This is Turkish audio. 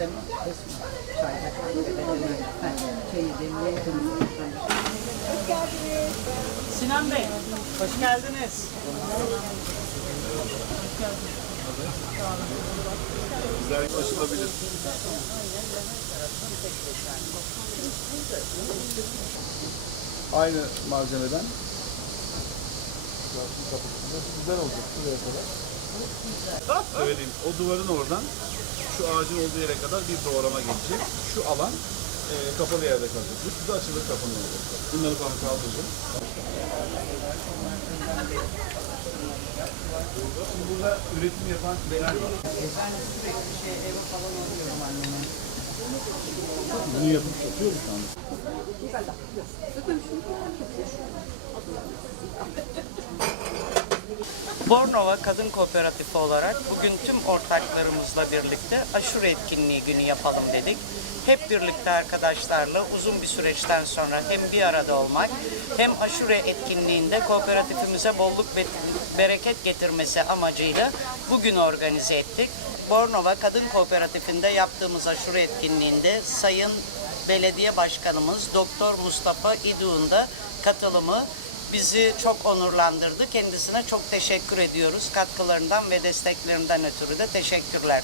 Sema, Esma. Çayda kahvede Ha, çayı demleyelim. Sinan Bey, hoş geldiniz. Güzel aşılabilir. Aynı malzemeden. Güzel olacak şuraya kadar. Söyleyeyim, o duvarın oradan şu ağacın olduğu yere kadar bir doğrama gelecek. Şu alan e, kapalı yerde kalacak. Üstü de açılır kapalı olacak. Bunları falan kaldıracağım. Şimdi burada üretim yapan beyler var. Ben sürekli şey eve falan alıyorum anneme. Bunu yapıp satıyor mu şu anda? Bornova Kadın Kooperatifi olarak bugün tüm ortaklarımızla birlikte aşure etkinliği günü yapalım dedik. Hep birlikte arkadaşlarla uzun bir süreçten sonra hem bir arada olmak hem aşure etkinliğinde kooperatifimize bolluk ve bereket getirmesi amacıyla bugün organize ettik. Bornova Kadın Kooperatifinde yaptığımız aşure etkinliğinde Sayın Belediye Başkanımız Doktor Mustafa İduğ'un da katılımı bizi çok onurlandırdı. Kendisine çok teşekkür ediyoruz. Katkılarından ve desteklerinden ötürü de teşekkürler.